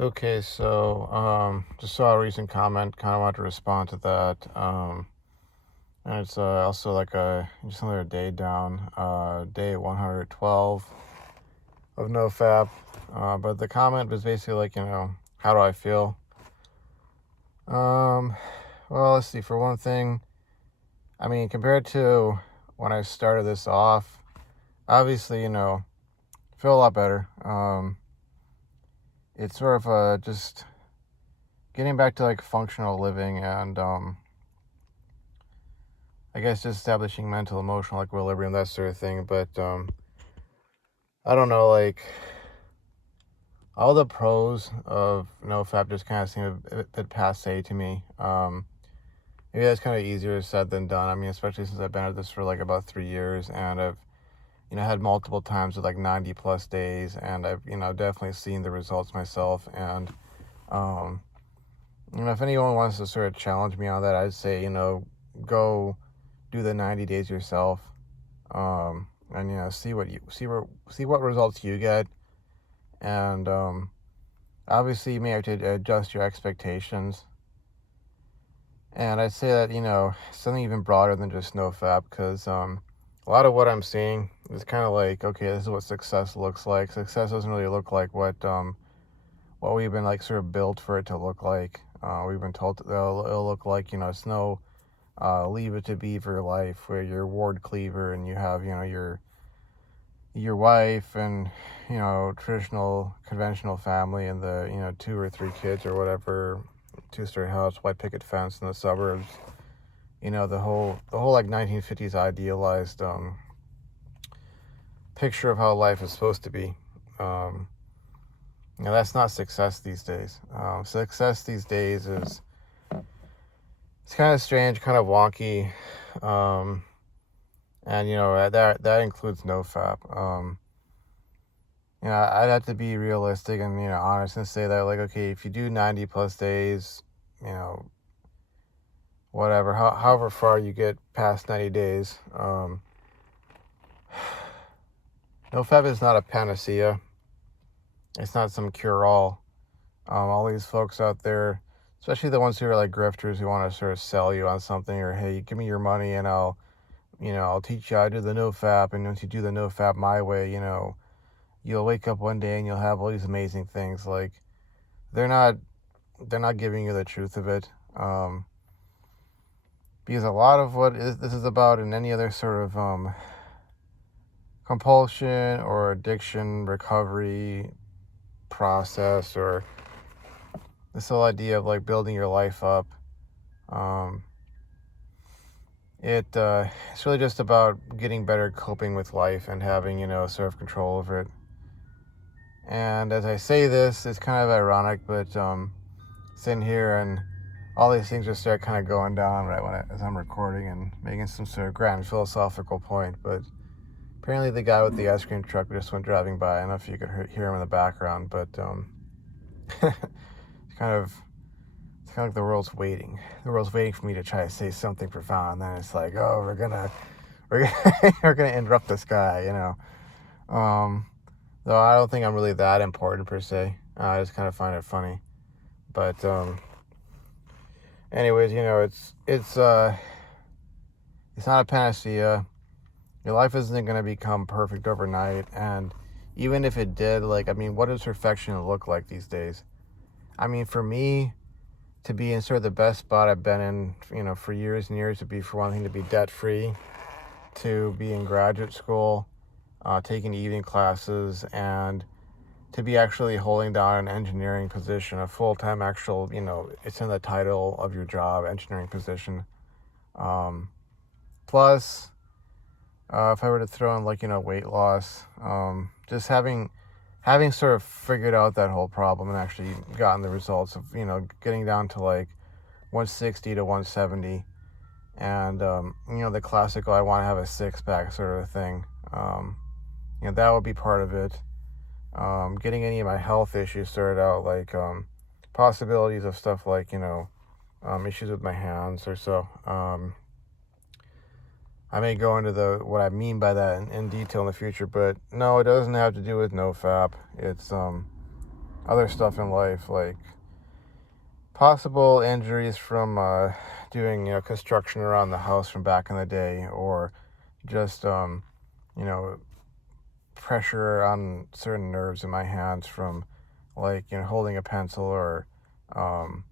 Okay, so just saw a recent comment, kind of want to respond to that. And it's also like just another day down, day 112 of Nofap. But the comment was basically like, how do I feel? Um, well, let's see. For one thing, I mean, compared to when I started this off, obviously, feel a lot better. It's sort of just getting back to like functional living and I guess just establishing mental, emotional equilibrium, that sort of thing. But I don't know, like all the pros of NoFap just kind of seem a bit passe to me. Maybe that's kind of easier said than done. I mean, especially since I've been at this for like about 3 years, and I've had multiple times with like 90 plus days, and I've definitely seen the results myself. And um, if anyone wants to sort of challenge me on that, I'd say go do the 90 days yourself. And see what results you get, and obviously you may have to adjust your expectations. And I'd say that something even broader than just NoFap, because a lot of what I'm seeing is kind of like, okay, this is what success looks like. Success doesn't really look like what we've been like sort of built for it to look like. We've been told it'll look like it's no Leave It to Beaver life, where you're Ward Cleaver and you have your wife and traditional conventional family and the 2 or 3 kids or whatever, 2-story house, white picket fence in the suburbs, the whole like 1950s idealized picture of how life is supposed to be. That's not success these days. Success these days is, it's kind of strange, kind of wonky, and that includes NoFap. I'd have to be realistic and honest and say that, like, okay, if you do 90 plus days, whatever, however far you get past 90 days, NoFap is not a panacea. It's not some cure-all. All these folks out there, especially the ones who are like grifters, who want to sort of sell you on something, or hey, give me your money and I'll teach you how to do the NoFap, and once you do the NoFap my way, you'll wake up one day and you'll have all these amazing things. Like, they're not giving you the truth of it, because a lot of what this is about, in any other sort of compulsion or addiction recovery process, or this whole idea of like building your life up, it's really just about getting better coping with life and having sort of control over it. And as I say this, it's kind of ironic, but sitting here and all these things just start kind of going down right as I'm recording and making some sort of grand philosophical point. But apparently the guy with the ice cream truck just went driving by. I don't know if you could hear him in the background, but it's kind of like the world's waiting. The world's waiting for me to try to say something profound, and then it's like, oh, we're gonna we're gonna interrupt this guy, Though I don't think I'm really that important per se. I just kind of find it funny. But anyways, it's not a panacea. Your life isn't gonna become perfect overnight, and even if it did, like, I mean, what does perfection look like these days? I mean, for me to be in sort of the best spot I've been in, for years and years, to be, for one thing, to be debt free, to be in graduate school, taking evening classes, and to be actually holding down an engineering position, a full-time actual, it's in the title of your job, engineering position. Plus, if I were to throw in like, weight loss, just having sort of figured out that whole problem and actually gotten the results of, getting down to like 160 to 170. And, the classical, I want to have a six-pack sort of thing. That would be part of it. Getting any of my health issues sorted out, like possibilities of stuff like, issues with my hands or so. I may go into what I mean by that in detail in the future, but no, it doesn't have to do with NoFap. It's other stuff in life, like possible injuries from doing construction around the house from back in the day, or just you know pressure on certain nerves in my hands from like holding a pencil, or um,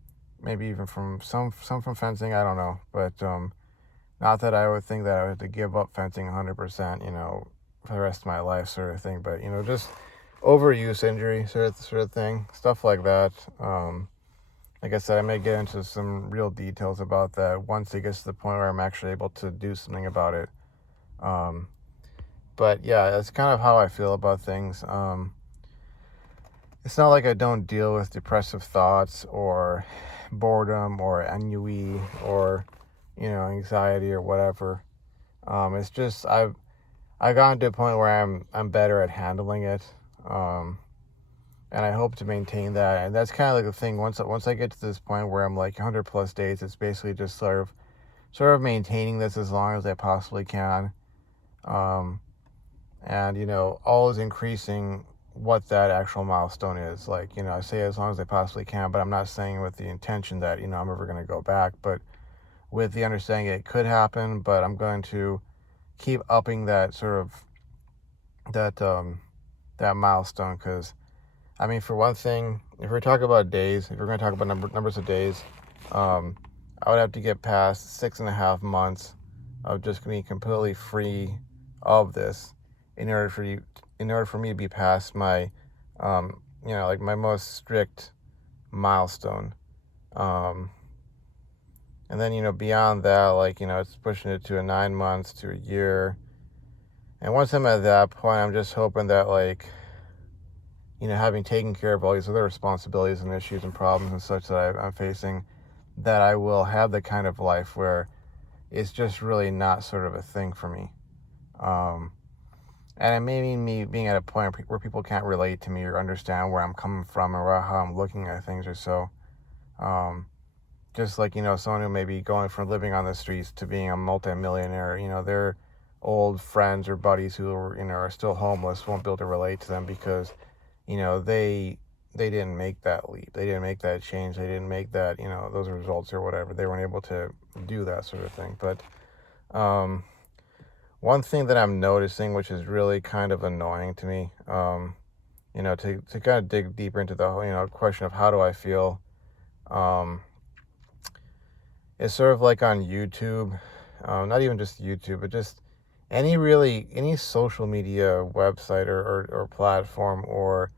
maybe even from some from fencing. I don't know, but not that I would think that I would have to give up fencing 100%, for the rest of my life, sort of thing. But just overuse injury, sort of thing, stuff like that. Like I said, I may get into some real details about that once it gets to the point where I'm actually able to do something about it. But yeah, that's kind of how I feel about things. It's not like I don't deal with depressive thoughts or boredom or ennui or anxiety or whatever. It's just I've gotten to a point where I'm better at handling it, and I hope to maintain that. And that's kind of like the thing. Once I get to this point where I'm like 100 plus days, it's basically just sort of maintaining this as long as I possibly can, and always increasing what that actual milestone is. Like I say as long as I possibly can, but I'm not saying with the intention that I'm ever going to go back, but with the understanding it could happen. But I'm going to keep upping that sort of that milestone, because I mean, for one thing, if we're talking about days, if we're going to talk about numbers of days, I would have to get past 6.5 months of just being completely free of this in order for me to be past my, like my most strict milestone. And then beyond that, like it's pushing it to 9 months to a year. And once I'm at that point, I'm just hoping that like having taken care of all these other responsibilities and issues and problems and such that I'm facing, that I will have the kind of life where it's just really not sort of a thing for me. And it may mean me being at a point where people can't relate to me or understand where I'm coming from or how I'm looking at things or so. Just like, someone who may be going from living on the streets to being a multimillionaire, their old friends or buddies who are still homeless won't be able to relate to them because they didn't make that leap. They didn't make that change. They didn't make that, those results or whatever. They weren't able to do that sort of thing. But one thing that I'm noticing, which is really kind of annoying to me, to kind of dig deeper into the whole, question of how do I feel, it's sort of like on YouTube, not even just YouTube, but just any social media website or platform, or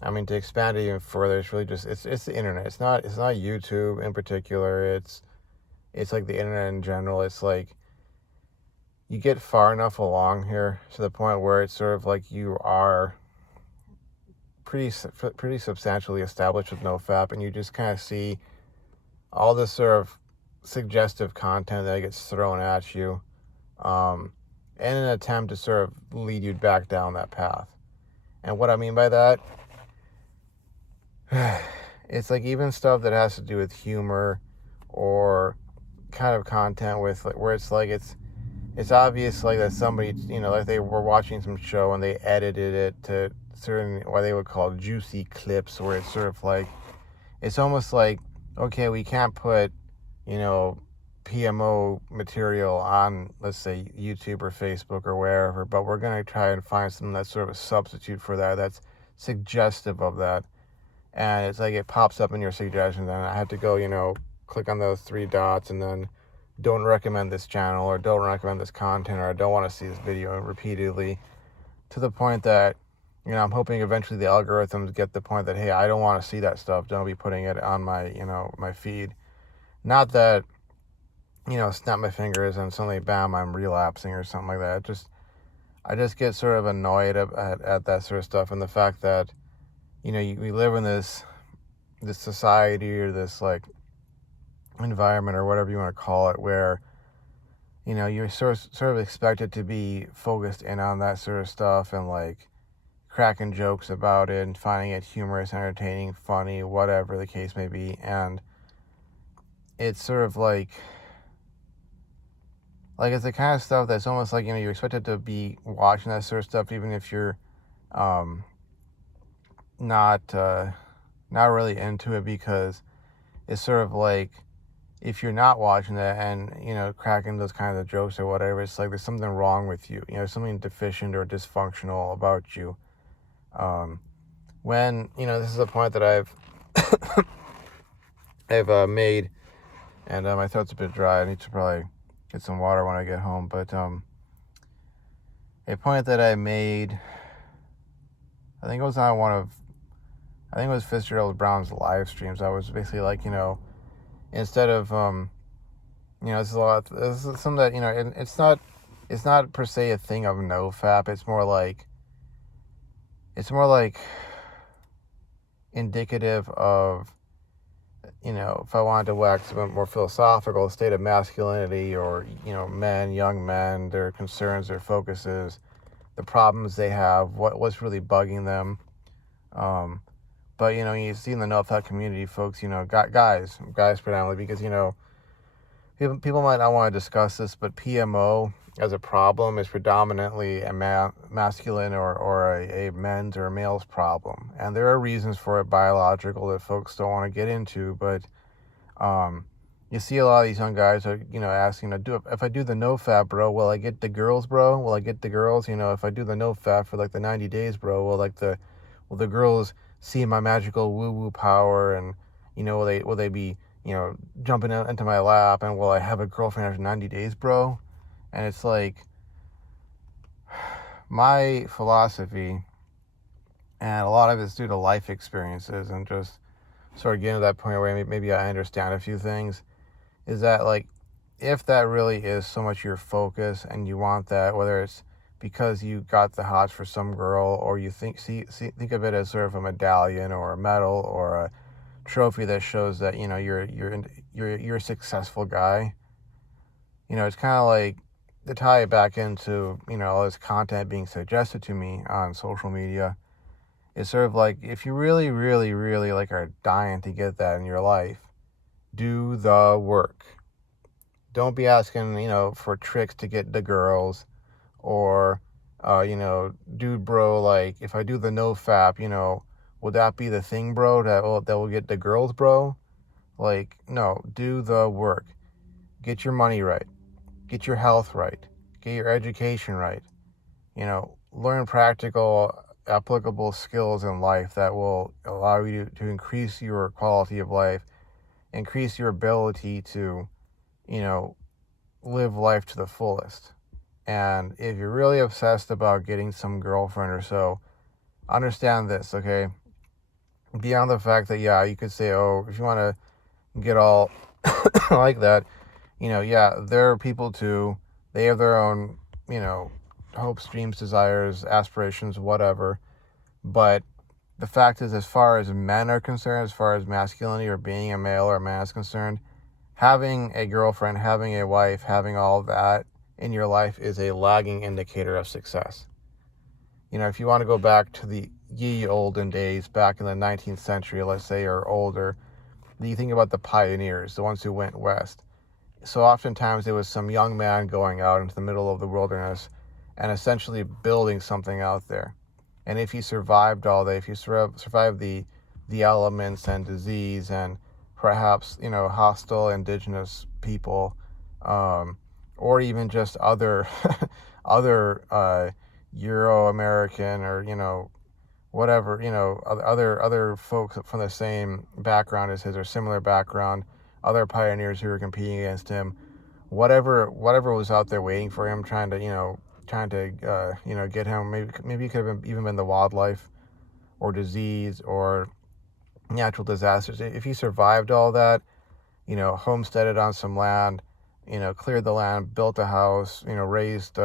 I mean, to expand it even further, it's really just it's the internet. It's not YouTube in particular. It's like the internet in general. It's like you get far enough along here to the point where it's sort of like you are pretty substantially established with Nofap, and you just kind of see all this sort of suggestive content that gets thrown at you, in an attempt to sort of lead you back down that path. And what I mean by that, it's like even stuff that has to do with humor or kind of content with like where it's like it's obvious like that somebody like they were watching some show and they edited it to certain what they would call juicy clips, where it's sort of like it's almost like, okay, we can't put PMO material on, let's say, YouTube or Facebook or wherever, but we're going to try and find something that's sort of a substitute for that, that's suggestive of that. And it's like it pops up in your suggestions, and I have to go, click on those 3 dots, and then don't recommend this channel, or don't recommend this content, or I don't want to see this video repeatedly, to the point that, I'm hoping eventually the algorithms get the point that, hey, I don't want to see that stuff. Don't be putting it on my, my feed. Not that, snap my fingers and suddenly, bam, I'm relapsing or something like that. I just get sort of annoyed at that sort of stuff, and the fact that, we live in this society or this like environment or whatever you want to call it, where you're sort of expected to be focused in on that sort of stuff and like cracking jokes about it and finding it humorous, entertaining, funny, whatever the case may be. And it's sort of like it's the kind of stuff that's almost like you're expected to be watching that sort of stuff, even if you're not really into it, because it's sort of like, if you're not watching that and, cracking those kinds of jokes or whatever, it's like there's something wrong with you. Something deficient or dysfunctional about you. When, this is a point that I've made, and my throat's a bit dry. I need to probably get some water when I get home. But a point that I made, I think it was Fitzgerald Brown's live streams. I was basically like, instead of this is something that, it's not per se a thing of Nofap. It's more like indicative of, if I wanted to wax a bit more philosophical, the state of masculinity, or, young men, their concerns, their focuses, the problems they have, what's really bugging them. But, you see in the Nofap community, folks, guys predominantly, because, people might not want to discuss this, but PMO as a problem is predominantly a masculine or a men's or a male's problem. And there are reasons for it, biological, that folks don't want to get into. But you see a lot of these young guys are, asking, if I do the Nofap, bro, will I get the girls, bro? Will I get the girls? If I do the Nofap for like the 90 days, bro, will the girls see my magical woo-woo power? And, will they be, jumping into my lap? And will I have a girlfriend after 90 days, bro? And it's like, my philosophy, and a lot of it's due to life experiences and just sort of getting to that point where maybe I understand a few things, is that, like, if that really is so much your focus and you want that, whether it's because you got the hots for some girl, or you think of it as sort of a medallion or a medal or a trophy that shows that, you're a successful guy, it's kind of like, to tie it back into, all this content being suggested to me on social media, it's sort of like, if you really, really, really, like, are dying to get that in your life, do the work. Don't be asking, for tricks to get the girls, or, dude, bro, like, if I do the Nofap, would that be the thing, bro, that will get the girls, bro? Like, no, do the work. Get your money right. Get your health right. Get your education right. Learn practical, applicable skills in life that will allow you to increase your quality of life, increase your ability to, live life to the fullest. And if you're really obsessed about getting some girlfriend or so, understand this, okay? Beyond the fact that, yeah, you could say, oh, if you want to get all like that, yeah, there are people too. They have their own, hopes, dreams, desires, aspirations, whatever. But the fact is, as far as men are concerned, as far as masculinity or being a male or a man is concerned, having a girlfriend, having a wife, having all of that in your life is a lagging indicator of success. If you want to go back to the ye olden days, back in the 19th century, let's say, or older, you think about the pioneers, the ones who went west. So oftentimes there was some young man going out into the middle of the wilderness and essentially building something out there. And if he survived all that, if he survived the elements and disease and perhaps, hostile indigenous people, or even just other other Euro-American, or, whatever, other folks from the same background as his or similar background, other pioneers who were competing against him, whatever was out there waiting for him, trying to get him. Maybe it could have even been the wildlife or disease or natural disasters. If he survived all that, homesteaded on some land, cleared the land, built a house, raised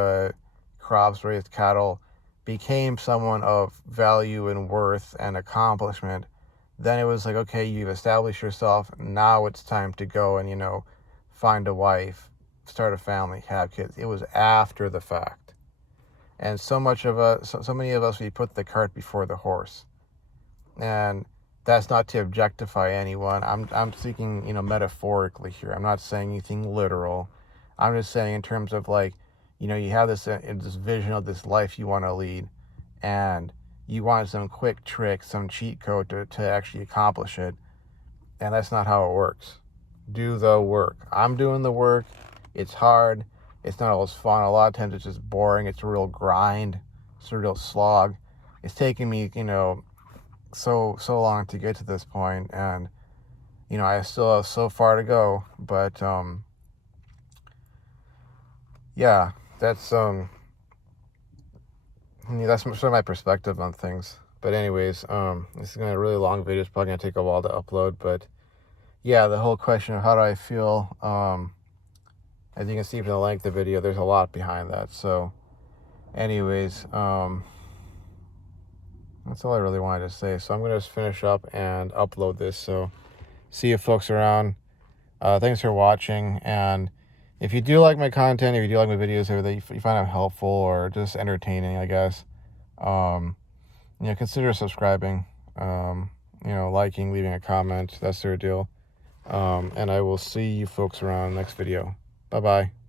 crops, raised cattle, became someone of value and worth and accomplishment, then it was like, okay, you've established yourself. Now it's time to go and, find a wife, start a family, have kids. It was after the fact. And so many of us, we put the cart before the horse. And that's not to objectify anyone. I'm speaking, metaphorically here. I'm not saying anything literal. I'm just saying in terms of, like, you have this vision of this life you want to lead, and you want some quick trick, some cheat code to actually accomplish it. And that's not how it works. Do the work. I'm doing the work. It's hard. It's not always fun. A lot of times it's just boring. It's a real grind. It's a real slog. It's taken me, so long to get to this point, and I still have so far to go. But yeah, that's sort of my perspective on things. But anyways, this is gonna be a really long video. It's probably gonna take a while to upload, but yeah, the whole question of how do I feel, as you can see from the length of the video, there's a lot behind that. So anyways, that's all I really wanted to say. So I'm gonna just finish up and upload this. So see you folks around. Thanks for watching, and if you do like my content, if you do like my videos, or that you find them helpful or just entertaining, I guess, consider subscribing, liking, leaving a comment. That's their deal. And I will see you folks around next video. Bye-bye.